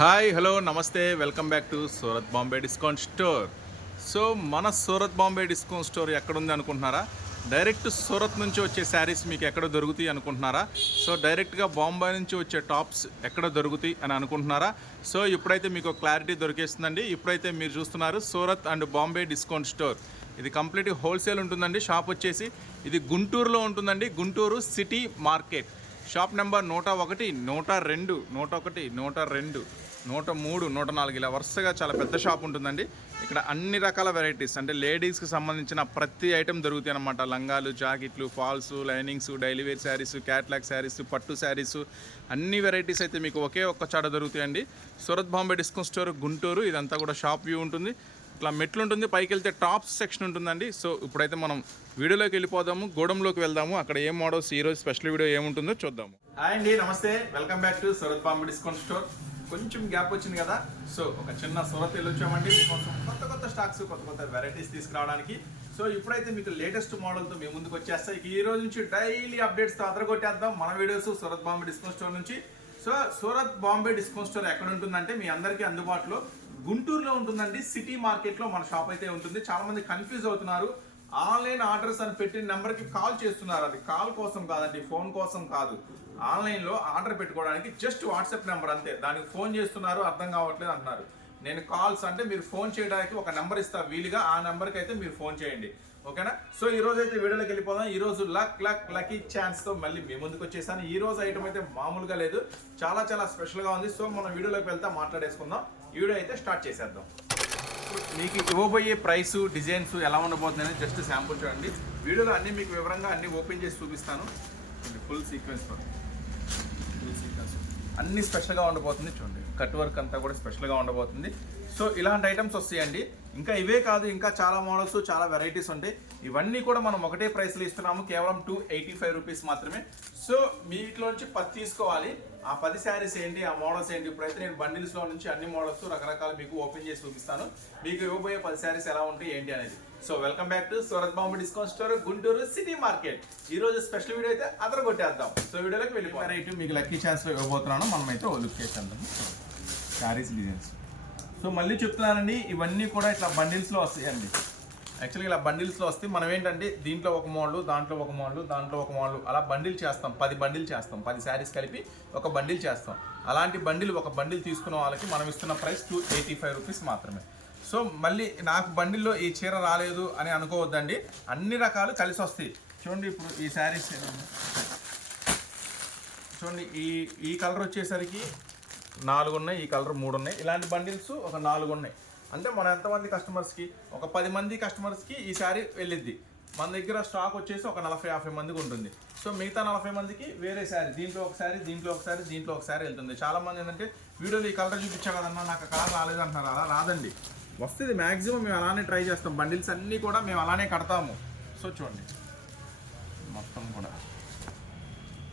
Hi hello నమస్తే welcome back to Surat Bombay discount store. So మన Surat Bombay discount store ఎక్కడుంది అనుకుంటున్నారా? డైరెక్ట్ సూరత్ నుంచి వచ్చే శారీస్ మీకు ఎక్కడ దొరుకుతాయి అనుకుంటున్నారా? సో డైరెక్ట్గా బాంబే నుంచి వచ్చే టాప్స్ ఎక్కడ దొరుకుతాయి అని అనుకుంటున్నారా? సో ఇప్పుడైతే మీకు క్లారిటీ దొరికేస్తుందండి. ఇప్పుడైతే మీరు చూస్తున్నారు Surat and Bombay discount store. ఇది కంప్లీట్ హోల్సేల్ ఉంటుందండి. షాప్ వచ్చేసి ఇది గుంటూరులో ఉంటుందండి. Guntur city market. Shop number 101, 102, 101, 102, 103, 104 ఇలా వరుసగా చాలా పెద్ద షాప్ ఉంటుందండి. ఇక్కడ అన్ని రకాల వెరైటీస్ అంటే లేడీస్కి సంబంధించిన ప్రతి ఐటెం దొరుకుతాయి అన్నమాట. లంగాలు, జాకెట్లు, falls, linings, daily wear saris, catalogue saris, పట్టు శారీస్, అన్ని వెరైటీస్ అయితే మీకు ఒకే ఒక్క చాట దొరుకుతాయండి. Surat Bombay discount store Guntur. ఇదంతా కూడా షాప్ వ్యూ ఉంటుంది. ఇట్లా మెట్లు ఉంటుంది, పైకి వెళ్తే టాప్స్ సెక్షన్ ఉంటుందండి. సో ఇప్పుడైతే మనం వీడియోలోకి వెళ్ళిపోదాము, గోడంలోకి వెళ్దాము. అక్కడ ఏం మోడల్స్ ఈరోజు స్పెషల్ వీడియో ఏముంటుందో చూద్దాము. హాయ్ అండి, నమస్తే, welcome back to Surat Bombay discount store. కొంచెం గ్యాప్ వచ్చింది కదా, సో ఒక చిన్న సూరత్ వెళ్ళి వచ్చామండి మీకోసం కొత్త స్టాక్స్, కొత్త వెరైటీస్ తీసుకురావడానికి. సో ఇప్పుడైతే మీకు లేటెస్ట్ మోడల్తో మేము ముందుకు వచ్చేస్తాయి. ఈ రోజు నుంచి డైలీ అప్డేట్స్తో అదరగొట్టేద్దాం మన videos Surat Bombay discount store నుంచి. So Surat Bombay discount store ఎక్కడ ఉంటుందంటే మీ అందరికీ అందుబాటులో గుంటూరులో ఉంటుందండి. సిటీ మార్కెట్లో మన షాప్ అయితే ఉంటుంది. చాలా మంది కన్ఫ్యూజ్ అవుతున్నారు. ఆన్లైన్ ఆర్డర్స్ అని పెట్టిన నెంబర్కి కాల్ చేస్తున్నారు. అది కాల్ కోసం కాదండి, ఫోన్ కోసం కాదు. ఆన్లైన్లో ఆర్డర్ పెట్టుకోవడానికి జస్ట్ వాట్సాప్ నెంబర్ అంతే. దానికి ఫోన్ చేస్తున్నారు, అర్థం కావట్లేదు అంటున్నారు. నేను కాల్స్ అంటే మీరు ఫోన్ చేయడానికి ఒక నెంబర్ ఇస్తా వీలుగా, ఆ నెంబర్కి అయితే మీరు ఫోన్ చేయండి, ఓకేనా? సో ఈ రోజు అయితే వీడియోలోకి వెళ్ళిపోదాం. ఈ రోజు లక్కీ ఛాన్స్తో మళ్ళీ మీ ముందుకు వచ్చేసాను. ఈ రోజు ఐటమ్ అయితే మామూలుగా లేదు, చాలా స్పెషల్గా ఉంది. సో మనం వీడియోలోకి వెళ్తా మాట్లాడేసుకుందాం. ఈ వీడియో అయితే స్టార్ట్ చేసేద్దాం. మీకు ఇవ్వబోయే ప్రైస్, డిజైన్స్ ఎలా ఉండబోతుందని జస్ట్ శాంపుల్ చూడండి. వీడియోలో అన్ని మీకు వివరంగా అన్ని ఓపెన్ చేసి చూపిస్తాను. ఫుల్ సీక్వెన్స్ అన్ని స్పెషల్గా ఉండబోతుంది. చూడండి, కట్ వర్క్ అంతా కూడా స్పెషల్గా ఉండబోతుంది. సో ఇలాంటి ఐటమ్స్ వస్తాయండి. ఇంకా ఇవే కాదు, ఇంకా చాలా మోడల్స్, చాలా వెరైటీస్ ఉంటాయి. ఇవన్నీ కూడా మనం ఒకటే ప్రైస్లో ఇస్తున్నాము, కేవలం 285 రూపీస్ మాత్రమే. సో వీటిలోంచి 10 తీసుకోవాలి. ఆ 10 శారీస్ ఏంటి, ఆ మోడల్స్ ఏంటి, ఇప్పుడైతే నేను బండిల్స్లో నుంచి అన్ని మోడల్స్ రకరకాలు మీకు ఓపెన్ చేసి చూపిస్తాను. మీకు ఇవ్వబోయే 10 శారీస్ ఎలా ఉంటాయి ఏంటి అనేది. So welcome back to Surat Bombay discount store Guntur city market. ఈ రోజు స్పెషల్ వీడియో అయితే అదరగొట్టేద్దాం. సో వీడియోలోకి వెళ్ళిపోయి రైట్ మీకు లక్కీ ఛాన్స్లో ఇవ్వబోతున్నాను. మనమైతే లుక్ చేసేద్దాం శారీస్ డిజైన్స్. సో మళ్ళీ చెప్తున్నానండి, ఇవన్నీ కూడా ఇట్లా బండిల్స్లో వస్తాయండి. యాక్చువల్గా ఇలా బండిల్స్లో వస్తే మనం ఏంటంటే దీంట్లో ఒక మోడల్, దాంట్లో ఒక మోడల్, దాంట్లో ఒక మోడల్, అలా బండిల్ చేస్తాం. 10 బండిల్ చేస్తాం, 10 శారీస్ కలిపి ఒక బండిల్ చేస్తాం. అలాంటి బండిల్ ఒక బండిల్ తీసుకున్న వాళ్ళకి మనం ఇస్తున్న ప్రైస్ 285 రూపీస్ మాత్రమే. సో మళ్ళీ నాకు బండిల్లో ఈ చీర రాలేదు అని అనుకోవద్దండి, అన్ని రకాలు కలిసి వస్తాయి. చూడండి, ఇప్పుడు ఈ శారీస్ చూడండి, ఈ కలర్ వచ్చేసరికి 4 ఉన్నాయి, ఈ కలర్ 3 ఉన్నాయి. ఇలాంటి బండిల్స్ ఒక 4 ఉన్నాయి. అంటే మన ఎంతమంది కస్టమర్స్కి, ఒక 10 మంది కస్టమర్స్కి ఈ శారీ వెళ్ళిద్ది. మన దగ్గర స్టాక్ వచ్చేసి ఒక 40-50 మందికి ఉంటుంది. సో మిగతా 40 మందికి వేరే శారీ, దీంట్లో ఒక శారీ, దీంట్లో ఒక శారీ, దీంట్లో ఒక శారీ వెళ్తుంది. చాలామంది ఏంటంటే వీడియోలో ఈ కలర్ చూపించా కదన్నా, నాకు ఆ కలర్ రాలేదంటున్నారు. అలా రాదండి, వస్తుంది. మ్యాక్సిమం మేము అలానే ట్రై చేస్తాం. బండిల్స్ అన్నీ కూడా మేము అలానే కడతాము. సో చూడండి, మొత్తం కూడా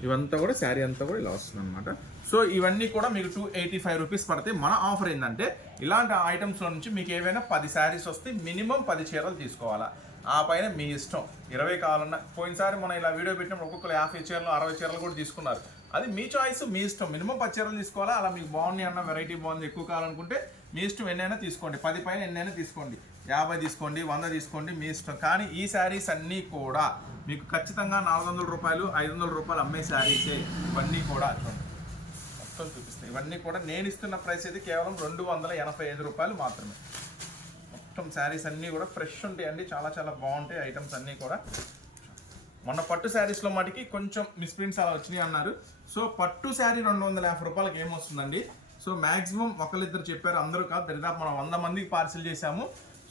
ఇవంతా కూడా శారీ అంతా కూడా ఇలా వస్తుంది అనమాట. సో ఇవన్నీ కూడా మీకు 285 రూపీస్ పడతాయి. మన ఆఫర్ ఏంటంటే ఇలాంటి ఐటమ్స్లో నుంచి మీకు ఏవైనా 10 శారీస్ వస్తే మినిమం 10 చీరలు తీసుకోవాలా. ఆ పైన మీ ఇష్టం, 20 కావాలన్నా. పోయినసారి మనం ఇలా వీడియో పెట్టినప్పుడు ఒక్కొక్కరు 50 చీరలు, 60 చీరలు కూడా తీసుకున్నారు. అది మీ చాయిస్, మీ ఇష్టం. మినిమం 10 చీరలు తీసుకోవాలా. అలా మీకు బాగున్నాయి అన్న, వెరైటీ బాగుంది, ఎక్కువ కావాలనుకుంటే మీ ఇష్టం, ఎన్నైనా తీసుకోండి. 10 పైన ఎన్నైనా తీసుకోండి, 50 తీసుకోండి, 100 తీసుకోండి, మీ ఇష్టం. కానీ ఈ శారీస్ అన్నీ కూడా మీకు ఖచ్చితంగా 400 రూపాయలు, 500 రూపాయలు అమ్మే శారీసే ఇవన్నీ కూడా. చూడండి, మొత్తం చూపిస్తాయి. ఇవన్నీ కూడా నేను ఇస్తున్న ప్రైస్ అయితే కేవలం 285 రూపాయలు మాత్రమే. మొత్తం శారీస్ అన్నీ కూడా ఫ్రెష్ ఉంటాయండి, చాలా బాగుంటాయి ఐటమ్స్ అన్నీ కూడా. మొన్న పట్టు శారీస్లో మటుకి కొంచెం మిస్ప్రింట్స్ అలా వచ్చినాయి అన్నారు. సో పట్టు శారీ 250 రూపాయలకి ఏమొస్తుందండి. సో మ్యాక్సిమం ఒకరిద్దరు చెప్పారు, అందరూ కాదు. దరిదాపు మనం 100 మందికి పార్సిల్ చేశాము.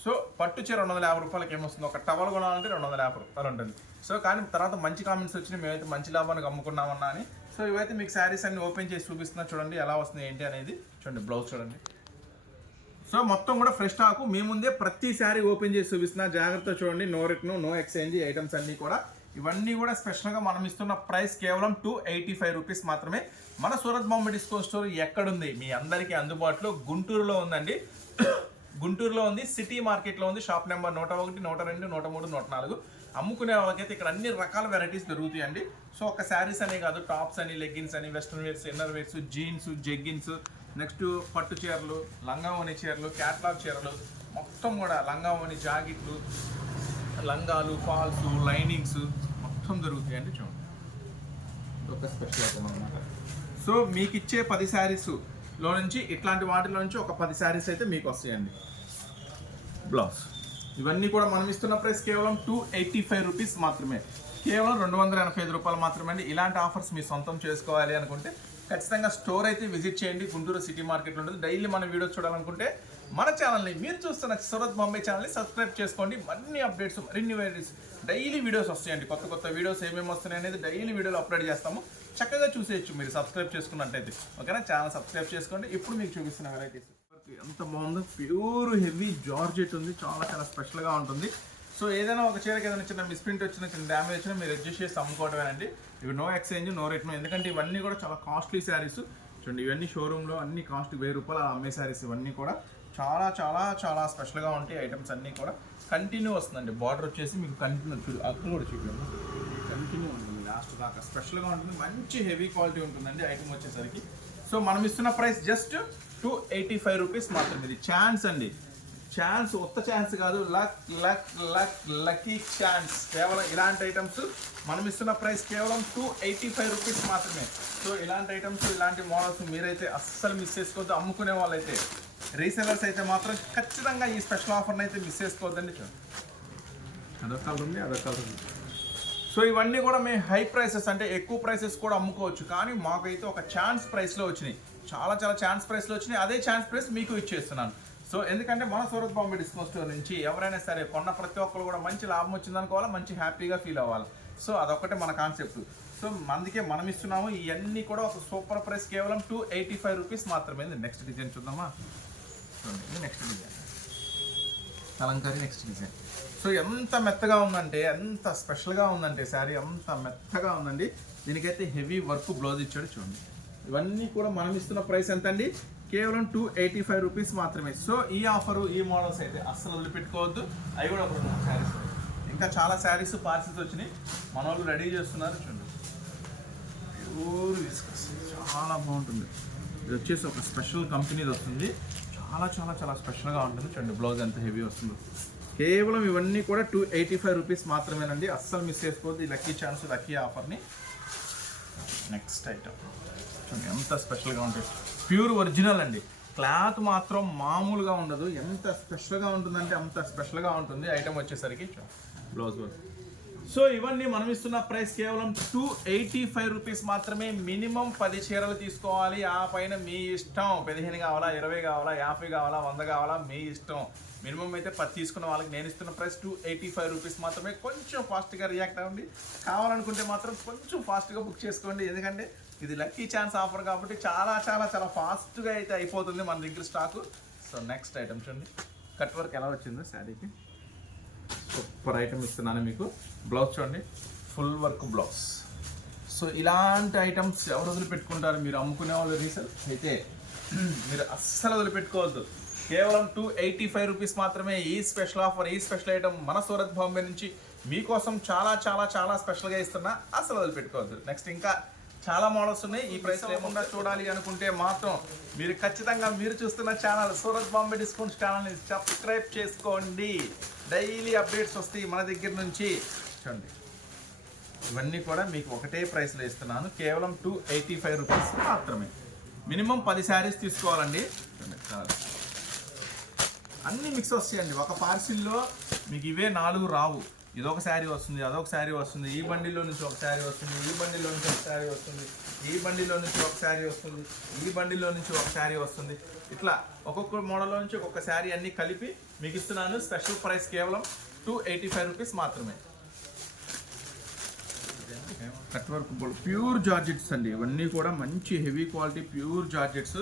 సో పట్టు చీర 250 రూపాయలకి ఏమొస్తుంది, ఒక టవల్ కొనాలంటే 250 రూపాయలు ఉంటుంది. సో కానీ తర్వాత మంచి కామెంట్స్ వచ్చినాయి, మేమైతే మంచి లాభానికి అమ్ముకున్నామన్నా అని. సో ఇవైతే మీకు శారీస్ అన్ని ఓపెన్ చేసి చూపిస్తున్నా, చూడండి ఎలా వస్తుంది ఏంటి అనేది. చూడండి, బ్లౌజ్ చూడండి. సో మొత్తం కూడా ఫ్రెష్ స్టాకు మీ ముందే ప్రతి శారీ ఓపెన్ చేసి చూపిస్తున్నా, జాగ్రత్త చూడండి. No return, no exchange items అన్నీ కూడా. ఇవన్నీ కూడా స్పెషల్గా మనం ఇస్తున్న ప్రైస్ కేవలం 285 రూపీస్ మాత్రమే. మన సూరత్ బాంబే డిస్కౌంట్ స్టోర్ ఎక్కడుంది? మీ అందరికీ అందుబాటులో గుంటూరులో ఉందండి. గుంటూరులో ఉంది, సిటీ మార్కెట్లో ఉంది. Shop number 101, 102, 103, 104. అమ్ముకునే వాళ్ళకైతే ఇక్కడ అన్ని రకాల వెరైటీస్ దొరుకుతాయండి. సో ఒక శారీస్ అనే కాదు, టాప్స్ అని, లెగ్గిన్స్ అని, western wears, inner wears, jeans, jeggings, next పట్టు చీరలు, లంగావోని చీరలు, క్యాట్లాగ్ చీరలు, మొత్తం కూడా లంగావోని జాకెట్లు, లంగాలు, ఫాల్స్, లైనింగ్స్ మొత్తం దొరుకుతాయండి. చూడండి ఒక స్పెషల్ ఐటమ్ అనమాట. సో మీకు ఇచ్చే 10 శారీస్లో నుంచి ఇట్లాంటి వాటిలో నుంచి ఒక 10 శారీస్ అయితే మీకు వస్తాయండి. బ్లౌజ్ ఇవన్నీ కూడా మనం ఇస్తున్న ప్రైస్ కేవలం 285 రూపీస్ మాత్రమే, కేవలం 285 రూపాయలు మాత్రమే అండి. ఇలాంటి ఆఫర్స్ మీ సొంతం చేసుకోవాలి అనుకుంటే ఖచ్చితంగా స్టోర్ అయితే విజిట్ చేయండి. గుంటూరు సిటీ మార్కెట్లో ఉంటుంది. డైలీ మన వీడియోస్ చూడాలనుకుంటే మన ఛానల్ని, మీరు చూస్తున్న సూరత్ బాంబే ఛానల్ని సబ్స్క్రైబ్ చేసుకోండి. మరిన్ని అప్డేట్స్, మరిన్ని వెరైటీస్, డైలీ వీడియోస్ వస్తాయండి. కొత్త కొత్త వీడియోస్ ఏమేమి వస్తున్నాయి అనేది డైలీ వీడియోలో అప్లోడ్ చేస్తాము. చక్కగా చూసేయచ్చు మీరు సబ్స్క్రైబ్ చేసుకున్నట్టయితే. ఓకేనా, ఛానల్ సబ్స్క్రైబ్ చేసుకోండి. ఇప్పుడు మీకు చూపిస్తున్న వెరైటీస్ ఎంత బాగుందో, ప్యూర్ హెవీ జార్జెట్ ఉంది, చాలా చాలా స్పెషల్గా ఉంటుంది. సో ఏదైనా ఒక చీరకి ఏదైనా చిన్న మిస్ప్రింట్ వచ్చినా, చిన్న డ్యామేజ్ వచ్చినా మీరు అడ్జస్ట్ చేసి అమ్ముకోవడమేనండి. ఇవి నో ఎక్స్చేంజ్, నో రిటర్న్. ఎందుకంటే ఇవన్నీ కూడా చాలా కాస్ట్లీ శారీస్. చూడండి ఇవన్నీ షోరూంలో అన్ని కాస్ట్ 1000 రూపాయలు అమ్మే శారీస్. ఇవన్నీ కూడా చాలా చాలా చాలా స్పెషల్గా ఉంటాయి. ఐటమ్స్ అన్నీ కూడా కంటిన్యూ వస్తుందండి. బార్డర్ వచ్చేసి మీకు కంటిన్యూ అక్కడ కూడా చూపించాము, కంటిన్యూ ఉంటుంది లాస్ట్ దాకా. స్పెషల్గా ఉంటుంది, మంచి హెవీ క్వాలిటీ ఉంటుందండి ఐటమ్ వచ్చేసరికి. సో మనం ఇస్తున్న ప్రైస్ జస్ట్ 285 రూపీస్ మాత్రమే. ఇది ఛాన్స్ అండి, ఛాన్స్, ఉత్త ఛాన్స్ కాదు, luck luck luck lucky chance. కేవలం ఇలాంటి ఐటమ్స్ మనం ఇస్తున్న ప్రైస్ కేవలం 285 రూపీస్ మాత్రమే. సో ఇలాంటి ఐటమ్స్, ఇలాంటి మోడల్స్ మీరైతే అస్సలు మిస్ చేసుకోవద్దు. అమ్ముకునే వాళ్ళైతే, రీసెలర్స్ అయితే మాత్రం ఖచ్చితంగా ఈ స్పెషల్ ఆఫర్ని అయితే మిస్ చేసుకోవద్దండి. అదొక కలర్ ఉంది, అదొక కలర్ ఉంది. సో ఇవన్నీ కూడా మేము హై ప్రైసెస్, అంటే ఎక్కువ ప్రైసెస్ కూడా అమ్ముకోవచ్చు, కానీ మాకైతే ఒక ఛాన్స్ ప్రైస్లో వచ్చినాయి. చాలా చాలా ఛాన్స్ ప్రైస్లో వచ్చినాయి. అదే ఛాన్స్ ప్రైస్ మీకు ఇచ్చేస్తున్నాను. సో ఎందుకంటే మన సూరత్ బాంబే డిస్కౌంట్ స్టోర్ నుంచి ఎవరైనా సరే కొన్న ప్రతి ఒక్కరు కూడా మంచి లాభం వచ్చిందనుకోవాలా, మంచి హ్యాపీగా ఫీల్ అవ్వాలి. సో అదొక్కటే మన కాన్సెప్ట్. సో అందుకే మనం ఇస్తున్నాము ఇవన్నీ కూడా ఒక సూపర్ ప్రైస్, కేవలం 285 రూపీస్ మాత్రమే. నెక్స్ట్ డిజైన్ చూద్దామా. చూడండి next design Kalamkari, next design. So ఎంత మెత్తగా ఉందంటే, ఎంత స్పెషల్గా ఉందంటే శారీ, అంత మెత్తగా ఉందండి. దీనికైతే హెవీ వర్క్ బ్లౌజ్ ఇచ్చాడు. చూడండి ఇవన్నీ కూడా మనం ఇస్తున్న ప్రైస్ ఎంత అండి, కేవలం 285 రూపీస్ మాత్రమే. సో ఈ ఆఫరు, ఈ మోడల్స్ అయితే అస్సలు వదిలిపెట్టుకోవద్దు. అవి కూడా ఒక శారీస్, ఇంకా చాలా శారీస్ పార్సిల్స్ వచ్చినాయి, మన వాళ్ళు రెడీ చేస్తున్నారు. చూడండి ప్యూర్ విస్కస్, చాలా బాగుంటుంది. ఇది వచ్చేసి ఒక స్పెషల్ కంపెనీది వస్తుంది, చాలా చాలా చాలా స్పెషల్గా ఉంటుంది. చూడండి బ్లౌజ్ ఎంత హెవీ వస్తుందో. కేవలం ఇవన్నీ కూడా 285 రూపీస్ మాత్రమేనండి. అస్సలు మిస్ చేసుకోవద్దు ఈ లక్కీ ఛాన్స్, లక్కీ ఆఫర్ని. నెక్స్ట్ ఐటమ్ చూడండి ఎంత స్పెషల్గా ఉంటుంది. ప్యూర్ ఒరిజినల్ అండి, క్లాత్ మాత్రం మామూలుగా ఉండదు. ఎంత స్పెషల్గా ఉంటుందంటే అంత స్పెషల్గా ఉంటుంది ఐటమ్ వచ్చేసరికి. Blouse work. సో ఇవన్నీ మనం ఇస్తున్న ప్రైస్ కేవలం 285 రూపీస్ మాత్రమే. మినిమం 10 చీరలు తీసుకోవాలి. ఆ పైన మీ ఇష్టం, 15 కావాలా, 20 కావాలా, 50 కావాలా, 100 కావాలా, మీ ఇష్టం. మినిమం అయితే 10 తీసుకున్న వాళ్ళకి నేను ఇస్తున్న ప్రైస్ 285 రూపీస్ మాత్రమే. కొంచెం ఫాస్ట్గా రియాక్ట్ అవ్వండి. కావాలనుకుంటే మాత్రం కొంచెం ఫాస్ట్గా బుక్ చేసుకోండి. ఎందుకంటే ఇది లక్కీ ఛాన్స్ ఆఫర్ కాబట్టి చాలా చాలా చాలా ఫాస్ట్గా అయితే అయిపోతుంది మన దగ్గర స్టాకు. సో నెక్స్ట్ ఐటమ్ చూడండి, కట్ వర్క్ ఎలా వచ్చిందో శారీకి. సూపర్ ఐటమ్ ఇస్తున్నాను మీకు. బ్లౌజ్ చూడండి, ఫుల్ వర్క్ బ్లౌజ్. సో ఇలాంటి ఐటమ్స్ ఎవరు వదిలిపెట్టుకుంటారు? మీరు అమ్ముకునే వాళ్ళు రీసెల్ అయితే మీరు అస్సలు వదిలిపెట్టుకోవద్దు. కేవలం 285 రూపీస్ మాత్రమే. ఈ స్పెషల్ ఆఫర్, ఈ స్పెషల్ ఐటమ్ మన సూరత్ బాంబే నుంచి మీకోసం చాలా చాలా చాలా స్పెషల్గా ఇస్తున్నా. అస్సలు వదిలిపెట్టుకోవద్దు. నెక్స్ట్ ఇంకా చాలా మోడల్స్ ఉన్నాయి. ఈ ప్రైస్ లేకుండా చూడాలి అనుకుంటే మాత్రం మీరు ఖచ్చితంగా మీరు చూస్తున్న ఛానల్ సూరత్ బాంబే డిస్కౌంట్స్ ఛానల్ని సబ్స్క్రైబ్ చేసుకోండి. డైలీ అప్డేట్స్ వస్తాయి మన దగ్గర నుంచి. చూడండి ఇవన్నీ కూడా మీకు ఒకటే ప్రైస్లో ఇస్తున్నాను, కేవలం 285 రూపీస్ మాత్రమే. మినిమం 10 శారీస్ తీసుకోవాలండి. అన్నీ మిక్స్ వస్తాయండి. ఒక పార్సిల్లో మీకు ఇవే 4 రావు. ఇదొక శారీ వస్తుంది, అదొక శారీ వస్తుంది, ఈ బండిలో నుంచి ఒక శారీ వస్తుంది, ఈ బండిలో నుంచి ఒక శారీ వస్తుంది, ఈ బండిలో నుంచి ఒక శారీ వస్తుంది, ఈ బండిలో నుంచి ఒక శారీ వస్తుంది. ఇట్లా ఒక్కొక్క మోడల్లో నుంచి ఒక్కొక్క శారీ అన్నీ కలిపి మీకు ఇస్తున్నాను. స్పెషల్ ప్రైస్ కేవలం 285 రూపీస్ మాత్రమే. కట్ వర్క్ ప్యూర్ జార్జెట్స్ అండి. ఇవన్నీ కూడా మంచి heavy quality pure georgettes.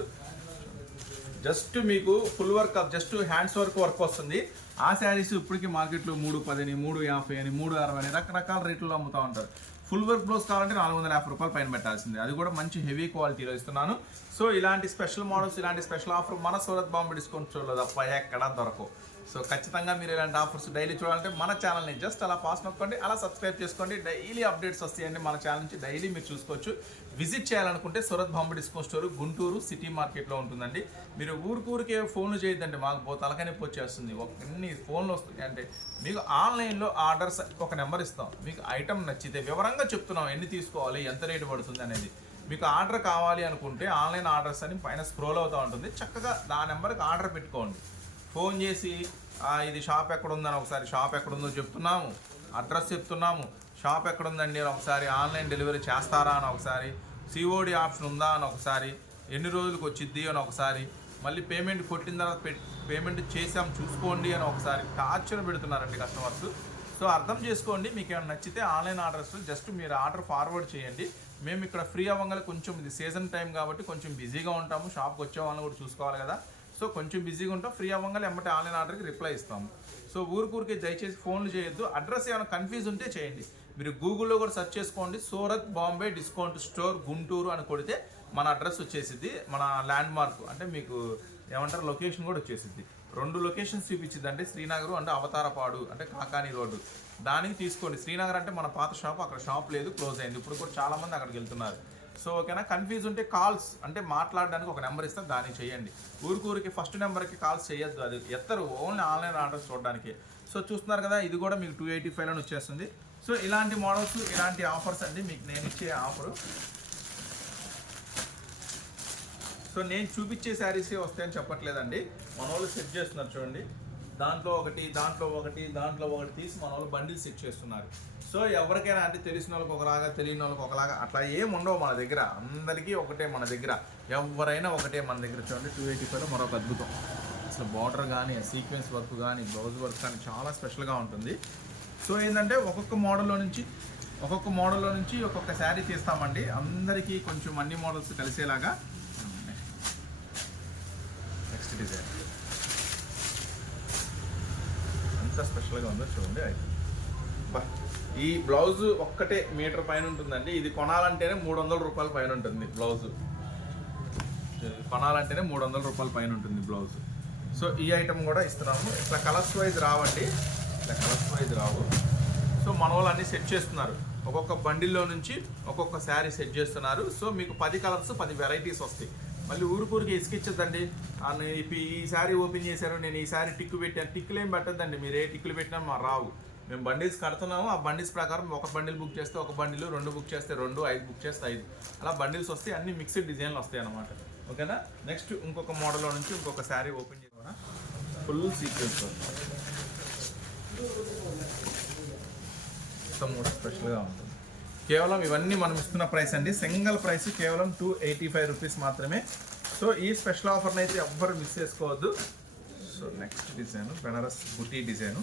Just మీకు full work, just hands work వస్తుంది. ఆ శారీస్ ఇప్పటికీ మార్కెట్లో 310 అని, 350 అని, 360 అని రకరకాల రేట్లలో అమ్ముతూ ఉంటారు. ఫుల్ వర్క్ బ్లౌజ్ కావాలంటే 450 రూపాయలు పైన పెట్టాల్సిందే. అది కూడా మంచి హెవీ క్వాలిటీలో ఇస్తున్నాను. సో ఇలాంటి స్పెషల్ మోడల్స్, ఇలాంటి స్పెషల్ ఆఫర్ మన సూరత్ బాంబే డిస్కౌంట్ స్టోర్లో తప్ప ఎక్కడా దొరకవు. సో ఖచ్చితంగా మీరు ఇలాంటి ఆఫర్స్ డైలీ చూడాలంటే మన ఛానల్ని జస్ట్ అలా పాస్ నొక్కండి, అలా సబ్స్క్రైబ్ చేసుకోండి. డైలీ అప్డేట్స్ వస్తాయండి మన ఛానల్ నుంచి, డైలీ మీరు చూసుకోవచ్చు. విజిట్ చేయాలనుకుంటే Surat Bombay discount store Guntur city మార్కెట్లో ఉంటుందండి. మీరు ఊరికే ఫోన్లు చేయొద్దండి, మాకు తలకాయ వచ్చేస్తుంది. ఎన్ని ఫోన్లు వస్తాయి అంటే మీకు ఆన్లైన్లో ఆర్డర్స్ ఒక నెంబర్ ఇస్తాం, మీకు ఐటమ్ నచ్చితే వివరంగా చెప్తున్నాం ఎన్ని తీసుకోవాలి, ఎంత రేటు పడుతుంది అనేది. మీకు ఆర్డర్ కావాలి అనుకుంటే ఆన్లైన్ ఆర్డర్స్ అని పైన స్క్రోల్ అవుతూ ఉంటుంది, చక్కగా ఆ నెంబర్కి ఆర్డర్ పెట్టుకోండి. ఫోన్ చేసి ఇది షాప్ ఎక్కడుందని ఒకసారి షాప్ ఎక్కడుందో చెప్తున్నాము, అడ్రస్ చెప్తున్నాము, షాప్ ఎక్కడుందండి అని ఒకసారి, ఆన్లైన్ డెలివరీ చేస్తారా అని ఒకసారి, సిఓడి ఆప్షన్ ఉందా అని ఒకసారి, ఎన్ని రోజులకు వచ్చిద్ది అని ఒకసారి, మళ్ళీ పేమెంట్ కొట్టిన తర్వాత పేమెంట్ చేసాం చూసుకోండి అని ఒకసారి టార్చర్ పెడుతున్నారండి కస్టమర్స్. సో అర్థం చేసుకోండి, మీకు ఏమైనా నచ్చితే ఆన్లైన్ ఆర్డర్స్ జస్ట్ మీరు ఆర్డర్ ఫార్వర్డ్ చేయండి. మేము ఇక్కడ ఫ్రీ అవ్వగానే కొంచెం ఇది సీజన్ టైం కాబట్టి కొంచెం బిజీగా ఉంటాము, షాప్కి వచ్చే వాళ్ళని కూడా చూసుకోవాలి కదా. సో కొంచెం బిజీగా ఉంటాం, ఫ్రీ అవ్వగానే ఎమ్మటే ఆన్లైన్ ఆర్డర్కి రిప్లై ఇస్తాము. సో ఊరికే దయచేసి ఫోన్లు చేయొద్దు. అడ్రస్ ఏమైనా కన్ఫ్యూజ్ ఉంటే చేయండి, మీరు గూగుల్లో కూడా సెర్చ్ చేసుకోండి, సూరత్ బాంబే డిస్కౌంట్ స్టోర్ గుంటూరు అని కొడితే మన అడ్రస్ వచ్చేసిద్ది, మన ల్యాండ్ మార్క్ అంటే మీకు ఏమంటారు లొకేషన్ కూడా వచ్చేసిద్ది. 2 లొకేషన్స్ చూపించింది అంటే శ్రీనగర్ అంటే అవతారపాడు అంటే కాకాని రోడ్డు, దానికి తీసుకోండి. శ్రీనగర్ అంటే మన పాత షాప్, అక్కడ షాప్ లేదు, క్లోజ్ అయింది. ఇప్పుడు కూడా చాలామంది అక్కడికి వెళ్తున్నారు. సో ఓకేనా, కన్ఫ్యూజ్ ఉంటే కాల్స్ అంటే మాట్లాడడానికి ఒక నెంబర్ ఇస్తే దాన్ని చేయండి. ఊరికి ఫస్ట్ నెంబర్కి కాల్స్ చేయొద్దు, అది ఎత్తరు, ఓన్లీ ఆన్లైన్ ఆర్డర్స్ చూడడానికి. సో చూస్తున్నారు కదా, ఇది కూడా మీకు 285 వచ్చేస్తుంది. సో ఇలాంటి మోడల్స్, ఇలాంటి ఆఫర్స్ అండి మీకు నేను ఇచ్చే ఆఫరు. సో నేను చూపించే శారీసే వస్తాయని చెప్పట్లేదండి, మన వాళ్ళు సెట్ చేస్తున్నారు చూడండి, దాంట్లో ఒకటి తీసి మన వాళ్ళు బండిల్ సెట్ చేస్తున్నారు. సో ఎవరికైనా అంటే తెలిసిన వాళ్ళకి ఒకలాగా, తెలియని వాళ్ళకి ఒకలాగా అట్లా ఏం ఉండవు మన దగ్గర, అందరికీ ఒకటే మన దగ్గర, ఎవరైనా ఒకటే మన దగ్గర. చూడండి 285 మరొక అద్భుతం. అసలు బార్డర్ కానీ, సీక్వెన్స్ వర్క్ కానీ, బ్లౌజ్ వర్క్ కానీ చాలా స్పెషల్గా ఉంటుంది. సో ఏంటంటే ఒక్కొక్క మోడల్లో నుంచి ఒక్కొక్క శారీ తీస్తామండి, అందరికీ కొంచెం అన్ని మోడల్స్ కలిసేలాగా. నెక్స్ట్ డిజైన్ ఎంత స్పెషల్గా ఉందో చూడండి. అయితే ఈ బ్లౌజ్ ఒక్కటే మీటర్ పైన ఉంటుందండి, ఇది కొనాలంటేనే 300 రూపాయల పైన ఉంటుంది బ్లౌజ్, కొనాలంటేనే 300 రూపాయల పైన ఉంటుంది బ్లౌజ్. సో ఈ ఐటమ్ కూడా ఇస్తున్నాము. ఇట్లా కలర్స్ వైజ్ రావండి, ఇట్లా కలర్స్ వైజ్ రావు. సో మన వాళ్ళు అన్నీ సెట్ చేస్తున్నారు, ఒక్కొక్క బండిల్లో నుంచి ఒక్కొక్క శారీ సెట్ చేస్తున్నారు. సో మీకు 10 కలర్స్ 10 వెరైటీస్ వస్తాయి. మళ్ళీ ఊరికి ఇసుకిచ్చద్దండి, ఈ శారీ ఓపెన్ చేశారు, నేను ఈ శారీ టిక్కు పెట్టాను, టిక్కులు ఏం పెట్టద్దండి, మీరు ఏ టిక్కులు పెట్టినా మా రావు. మేము బండిల్స్ కడుతున్నాము, ఆ బండిల్స్ ప్రకారం ఒక బండిల్ బుక్ చేస్తే ఒక బండిల్, 2 బుక్ చేస్తే 2, 5 బుక్ చేస్తే 5, అలా బండిల్స్ వస్తాయి. అన్ని మిక్స్డ్ డిజైన్లు వస్తాయి అన్నమాట. ఓకేనా, నెక్స్ట్ ఇంకొక మోడల్లో నుంచి ఇంకొక శారీ ఓపెన్ చేయడం, ఫుల్ సీక్వెన్స్ కూడా స్పెషల్గా ఉంటుంది. కేవలం ఇవన్నీ మనం ఇస్తున్న ప్రైస్ అండి, సింగిల్ ప్రైస్ కేవలం 285 రూపీస్ మాత్రమే. సో ఈ స్పెషల్ ఆఫర్ని అయితే ఎవ్వరు మిస్ చేసుకోవద్దు. సో నెక్స్ట్ డిజైన్ బెనారస్ బుటీ డిజైను.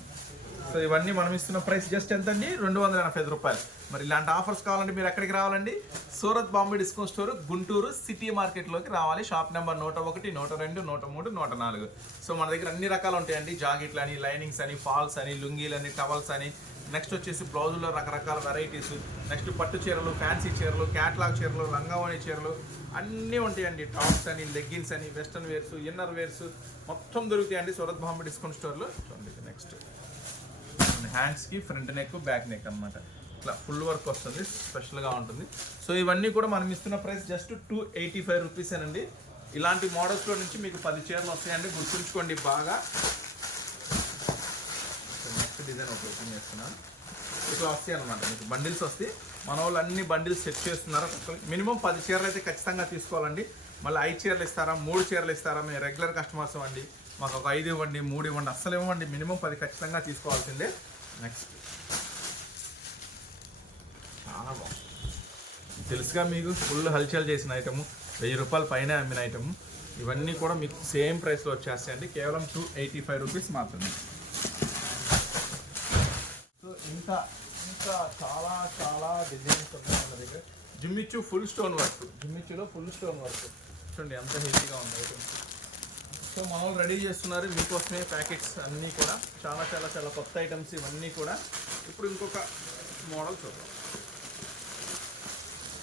సో ఇవన్నీ మనం ఇస్తున్న ప్రైస్ జస్ట్ ఎంత అండి, 285 రూపాయలు. మరి ఇలాంటి ఆఫర్స్ కావాలంటే మీరు ఎక్కడికి రావాలండి, Surat Bombay discount store Guntur city మార్కెట్లోకి రావాలి. Shop number 101, 102, 103, 104. సో మన దగ్గర అన్ని రకాలు ఉంటాయండి, జాకెట్లు అని, లైనింగ్స్ అని, ఫాల్స్ అని, లుంగీలని, టవల్స్ అని, నెక్స్ట్ వచ్చేసి బ్లౌజుల్లో రకరకాల వెరైటీస్, నెక్స్ట్ పట్టు చీరలు, ఫ్యాన్సీ చీరలు, క్యాట్లాగ్ చీరలు, లంగావణి చీరలు అన్నీ ఉంటాయండి. టాప్స్ అని, లెగ్గిన్స్ అని, వెస్టర్న్ వేర్స్, ఇన్నర్ వేర్స్ మొత్తం దొరుకుతాయండి సూరత్ బాంబే డిస్కౌంట్ స్టోర్లో. చూడండి నెక్స్ట్ హ్యాండ్స్కి ఫ్రంట్ నెక్, బ్యాక్ నెక్ అనమాట, ఇట్లా ఫుల్ వర్క్ వస్తుంది, స్పెషల్గా ఉంటుంది. సో ఇవన్నీ కూడా మనం ఇస్తున్న ప్రైస్ జస్ట్ 285 రూపీసేనండి. ఇలాంటి మోడల్స్లో నుంచి మీకు 10 చీరలు వస్తాయండి, గుర్తుంచుకోండి బాగా. నెక్స్ట్ డిజైన్ ఓపెన్ చేస్తున్నాను, ఇట్లా వస్తాయి అనమాట, మీకు బండిల్స్ వస్తాయి. మన వాళ్ళు అన్ని బండిల్స్ సెట్ చేస్తున్నారు. మినిమం 10 చీరలు అయితే ఖచ్చితంగా తీసుకోవాలండి. మళ్ళీ 5 చీరలు ఇస్తారా, 3 చీరలు ఇస్తారా, మేము రెగ్యులర్ కస్టమర్స్ అండి, మాకు ఒక 5 ఇవ్వండి, 3 ఇవ్వండి, అస్సలు ఇవ్వండి, మినిమం 10 ఖచ్చితంగా తీసుకోవాల్సిందే. నెక్స్ట్ చాలా బాగుంది, తెలుసుగా మీకు, ఫుల్ హల్చల్ చేసిన ఐటము, 1000 రూపాయల పైన అమ్మిన ఐటము. ఇవన్నీ కూడా మీకు సేమ్ ప్రైస్లో వచ్చేస్తాయండి, కేవలం 285 రూపీస్ మాత్రమే. సో ఇంకా చాలా చాలా డిజైన్స్ ఉన్నాయి మన దగ్గర. జిమ్మిచ్చు ఫుల్ స్టోన్ వర్క్, జిమ్మిచ్చులో ఫుల్ స్టోన్ వర్క్ చూడండి ఎంత హెవీగా ఉంది ఐటమ్స్. సో మనం రెడీ చేస్తున్నారు మీకోసమే ప్యాకెట్స్ అన్నీ కూడా, చాలా చాలా చాలా కొత్త ఐటమ్స్ ఇవన్నీ కూడా. ఇప్పుడు ఇంకొక మోడల్ చూద్దాం.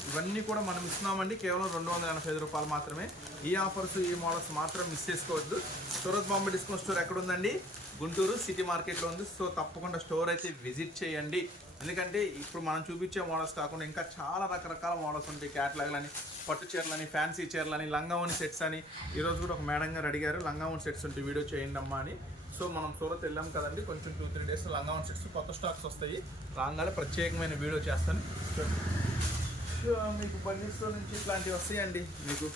ఇవన్నీ కూడా మనం ఇస్తున్నామండి కేవలం 285 రూపాయలు మాత్రమే. ఈ ఆఫర్స్ ఈ మోడల్స్ మాత్రం మిస్ చేసుకోవద్దు. సూరత్ బాంబే డిస్కౌంట్ స్టోర్ ఎక్కడ ఉందండి? గుంటూరు సిటీ మార్కెట్లో ఉంది. సో తప్పకుండా స్టోర్ అయితే విజిట్ చేయండి. ఎందుకంటే ఇప్పుడు మనం చూపించే మోడల్స్ కాకుండా ఇంకా చాలా రకరకాల మోడల్స్ ఉంటాయి. క్యాట్లాగ్లని, పట్టు చీరలని, ఫ్యాన్సీ చీరలని, లంగావని సెట్స్ అని. ఈరోజు కూడా ఒక మేడం గారు అడిగారు లంగావని సెట్స్ ఉంటే వీడియో చేయండి అమ్మా అని. సో మనం సూరత్ వెళ్ళాం కదండి, కొంచెం 2-3 డేస్ లంగావని సెట్స్ కొత్త స్టాక్స్ వస్తాయి. రాగానే ప్రత్యేకమైన వీడియో చేస్తాను. మీకు బండిస్లో నుంచి ఇట్లాంటివి వస్తాయండి. మీకు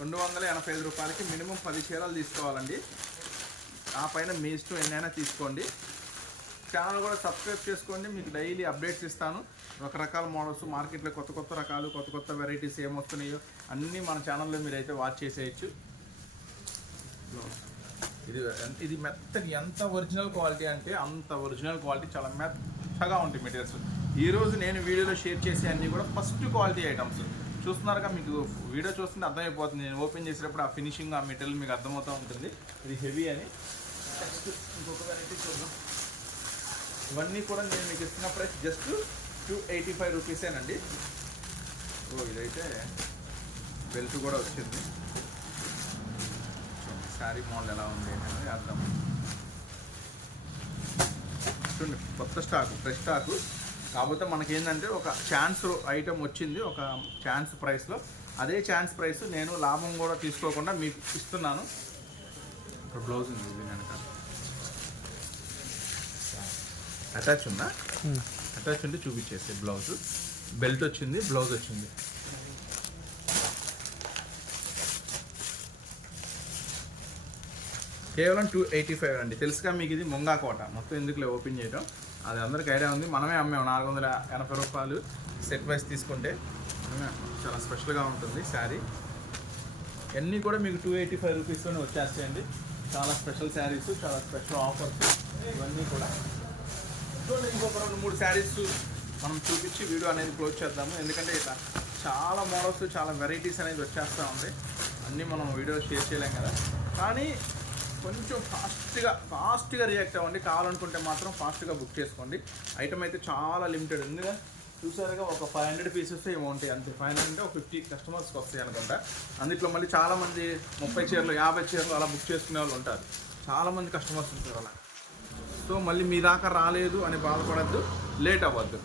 285 రూపాయలకి మినిమం 10 చీరలు తీసుకోవాలండి. ఆ పైన మీ ఇష్టం ఎన్నైనా తీసుకోండి. ఛానల్ కూడా సబ్స్క్రైబ్ చేసుకోండి, మీకు డైలీ అప్డేట్స్ ఇస్తాను. రకరకాల మోడల్స్, మార్కెట్లో కొత్త కొత్త రకాలు, కొత్త కొత్త వెరైటీస్ ఏమొస్తున్నాయో అన్నీ మన ఛానల్లో మీరైతే వాచ్ చేసేయచ్చు. ఇది మెత్తగా ఎంత ఒరిజినల్ క్వాలిటీ అంటే అంత ఒరిజినల్ క్వాలిటీ, చాలా మెత్తగా ఉంటాయి మెటీరియల్స్. ఈరోజు నేను వీడియోలో షేర్ చేసే అన్నీ కూడా ఫస్ట్ క్వాలిటీ ఐటమ్స్. చూస్తున్నారుగా, మీకు వీడియో చూస్తుంటే అర్థమైపోతుంది. నేను ఓపెన్ చేసేటప్పుడు ఆ ఫినిషింగ్, ఆ మెటీరియల్ మీకు అర్థమవుతూ ఉంటుంది. ఇది హెవీ అని. నెక్స్ట్ ఇంకొక వెరైటీ చూద్దాం. ఇవన్నీ కూడా నేను మీకు ఇస్తున్న ప్రైస్ జస్ట్ 285 రూపీసేనండి. ఇదైతే బెల్ట్ కూడా వచ్చింది. శారీ మోడల్ ఎలా ఉంది అనేది అర్థం. చూడండి, కొత్త స్టాకు, ఫ్రెష్ స్టాకు. కాకపోతే మనకేంటంటే ఒక ఛాన్స్ ఐటమ్ వచ్చింది, ఒక ఛాన్స్ ప్రైస్లో. అదే ఛాన్స్ ప్రైస్ నేను లాభం కూడా తీసుకోకుండా మీకు ఇస్తున్నాను. ఇక్కడ బ్లౌజ్ ఉంది, ఇది వెనక అటాచ్ ఉందా? అటాచ్ ఉంటే చూపించేసి బ్లౌజ్. బెల్ట్ వచ్చింది, బ్లౌజ్ వచ్చింది. కేవలం 285 అండి. తెలుసుగా మీకు ఇది ముంగా కోట. మొత్తం ఎందుకులే ఓపెన్ చేయడం, అది అందరికి ఐడియా ఉంది. మనమే అమ్మాము 480 రూపాయలు సెట్ వైస్ తీసుకుంటే. చాలా స్పెషల్గా ఉంటుంది శారీ. అన్నీ కూడా మీకు 285 రూపీస్లోనే వచ్చేస్తాయండి. చాలా స్పెషల్ శారీస్, చాలా స్పెషల్ ఆఫర్స్ ఇవన్నీ కూడా. సో ఇంకొక 2-3 శారీస్ మనం చూపించి వీడియో అనేది క్లోజ్ చేద్దాము. ఎందుకంటే ఇట్లా చాలా మోడల్స్, చాలా వెరైటీస్ అనేది వచ్చేస్తూ ఉంటాయి. అన్నీ మనం వీడియో షేర్ చేయలేం కదా. కానీ కొంచెం ఫాస్ట్గా రియాక్ట్ అవ్వండి. కావాలనుకుంటే మాత్రం ఫాస్ట్గా బుక్ చేసుకోండి. ఐటమ్ అయితే చాలా లిమిటెడ్ ఉంది. చూసారుగా, ఒక 500 పీసెస్ ఏమో ఉంటాయి అంతే. 500 అంటే ఒక 50 కస్టమర్స్కి వస్తాయి అనుకుంటా. అందులో మళ్ళీ చాలామంది 30 చీరలు, 50 చీరలు అలా బుక్ చేసుకునే వాళ్ళు ఉంటారు. చాలామంది కస్టమర్స్ ఉంటారు అలా. సో మళ్ళీ మీ దాకా రాలేదు అని బాధపడద్దు, లేట్ అవ్వద్దు.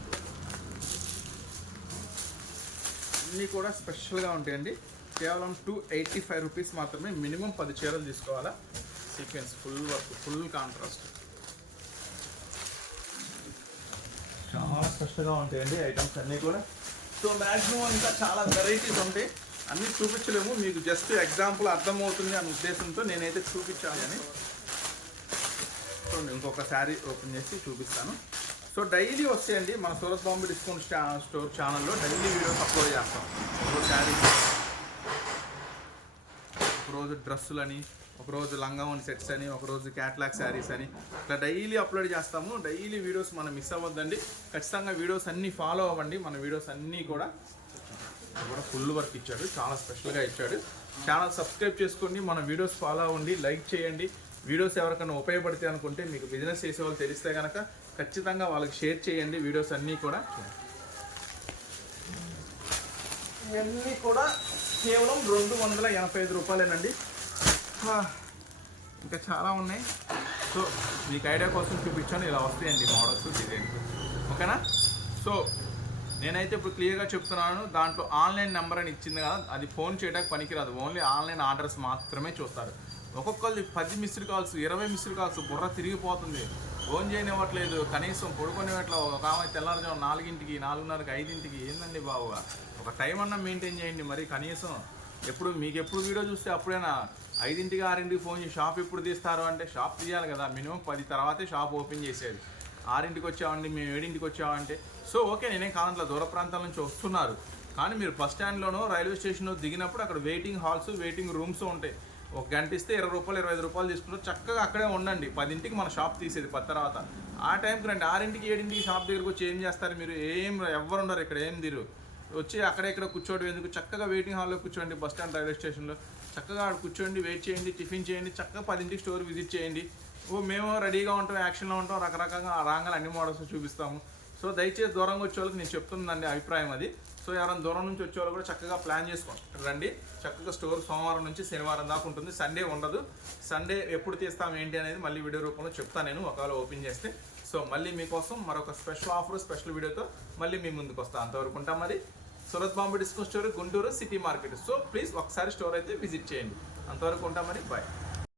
అన్నీ కూడా స్పెషల్గా ఉంటాయండి. కేవలం 285 రూపీస్ మాత్రమే. మినిమం 10 చీరలు తీసుకోవాలా. Sequence full work, full contrast, చాలా స్పెషల్గా ఉంటాయండి ఐటమ్స్ అన్నీ కూడా. సో మ్యాక్సిమం ఇంకా చాలా వెరైటీస్ ఉంటాయి. అన్నీ చూపించలేము, మీకు జస్ట్ ఎగ్జాంపుల్ అర్థమవుతుంది అనే ఉద్దేశంతో నేనైతే చూపించాలి అని. సో ఇంకొక శారీ ఓపెన్ చేసి చూపిస్తాను. సో డైలీ వస్తాయండి మన సూరత్ బాంబే డిస్కౌంట్ స్టోర్ ఛానల్లో. డైలీ వీడియోస్ అప్లోడ్ చేస్తాం. ఒక శారీ, ఒకరోజు డ్రెస్సులని, ఒకరోజు లంగావని సెట్స్ అని, ఒకరోజు క్యాట్లాగ్ శారీస్ అని, ఇట్లా డైలీ అప్లోడ్ చేస్తాము. డైలీ వీడియోస్ మనం మిస్ అవ్వద్దండి. ఖచ్చితంగా వీడియోస్ అన్నీ ఫాలో అవ్వండి. మన వీడియోస్ అన్నీ కూడా ఫుల్ వర్క్ ఇచ్చాడు, చాలా స్పెషల్గా ఇచ్చాడు. ఛానల్ సబ్స్క్రైబ్ చేసుకోండి, మన వీడియోస్ ఫాలో అవ్వండి, లైక్ చేయండి. వీడియోస్ ఎవరికైనా ఉపయోగపడితే అనుకుంటే, మీకు బిజినెస్ చేసే వాళ్ళు తెలిస్తే కనుక ఖచ్చితంగా వాళ్ళకి షేర్ చేయండి వీడియోస్ అన్నీ కూడా. ఇవన్నీ కూడా కేవలం 285 రూపాయలేనండి. ఇంకా చాలా ఉన్నాయి. సో మీకు ఐడియా కోసం చూపించాను. ఇలా వస్తాయండి మోడల్స్, డిజైన్స్. ఓకేనా? సో నేనైతే ఇప్పుడు క్లియర్గా చెప్తున్నాను. దాంట్లో ఆన్లైన్ నెంబర్ అని ఇచ్చింది కదా, అది ఫోన్ చేయడానికి పనికిరాదు. ఓన్లీ ఆన్లైన్ ఆర్డర్స్ మాత్రమే చూస్తారు. ఒక్కొక్కరిది 10 మిస్డ్ కాల్స్, 20 మిస్డ్ కాల్స్, బుర్ర తిరిగిపోతుంది. ఫోన్ చేయనివ్వట్లేదు, కనీసం పడుకునేవట్లా. ఒక ఆమె తెల్లారుజాము 4ంటికి, 4:30కి, 5ంటికి. ఏందండి బాబు, ఒక టైం అన్నా మెయింటైన్ చేయండి. మరి కనీసం మీకు ఎప్పుడు వీడియో చూస్తే అప్పుడైనా 5ంటికి, 6ంటికి ఫోన్ చేసి షాప్ ఎప్పుడు తీస్తారు అంటే, షాప్ తీయాలి కదా. మినిమం 10 తర్వాతే షాప్ ఓపెన్ చేసేది. 6ంటికి వచ్చామండి, మేము 7ంటికి వచ్చామంటే. సో ఓకే, నేనేం కాదంట్లో దూర ప్రాంతాల నుంచి వస్తున్నారు. కానీ మీరు బస్ స్టాండ్లోనో రైల్వే స్టేషన్లో దిగినప్పుడు అక్కడ వెయిటింగ్ హాల్స్, వెయిటింగ్ రూమ్స్ ఉంటాయి. 1 గంట ఇస్తే 20 రూపాయలు, 25 రూపాయలు తీసుకుంటారు. చక్కగా అక్కడే ఉండండి. 10ంటికి మన షాప్ తీసేది, 10 తర్వాత. ఆ టైంకి రండి. 6ంటికి, 7ంటికి షాప్ దగ్గరకు వచ్చి ఏం చేస్తారు మీరు? ఎవ్వరు ఉండరు ఇక్కడ, ఏం తీరు వచ్చి అక్కడే ఇక్కడ కూర్చోవడం ఎందుకు? చక్కగా వెయిటింగ్ హాల్లో కూర్చోండి. బస్ స్టాండ్, రైల్వే స్టేషన్లో చక్కగా అక్కడ కూర్చోండి, వెయిట్ చేయండి, టిఫిన్ చేయండి. చక్కగా 10ంటికి స్టోర్ విజిట్ చేయండి. మేము రెడీగా ఉంటాం, యాక్షన్లో ఉంటాం, రకరకాలుగా రాగానే అన్ని మోడల్స్ చూపిస్తాము. సో దయచేసి దూరంగా వచ్చే వాళ్ళకి నేను చెప్తుందండి అభిప్రాయం అది. సో ఎవరైనా దూరం నుంచి వచ్చే వాళ్ళు కూడా చక్కగా ప్లాన్ చేసుకోండి రండి. చక్కగా స్టోర్ సోమవారం నుంచి శనివారం దాకా ఉంటుంది, సండే ఉండదు. సండే ఎప్పుడు తీస్తాం ఏంటి అనేది మళ్ళీ వీడియో రూపంలో చెప్తాను నేను ఒకవేళ ఓపెన్ చేస్తే. సో మళ్ళీ మీకోసం మరొక స్పెషల్ ఆఫర్ స్పెషల్ వీడియోతో మళ్ళీ మీ ముందుకు వస్తాను. అంతవరకు ఉంటాం మరి. Surat Bombay discount store, Guntur city market. So please ఒకసారి స్టోర్ అయితే విజిట్ చేయండి. అంతవరకు ఉంటాం మరి. బాయ్.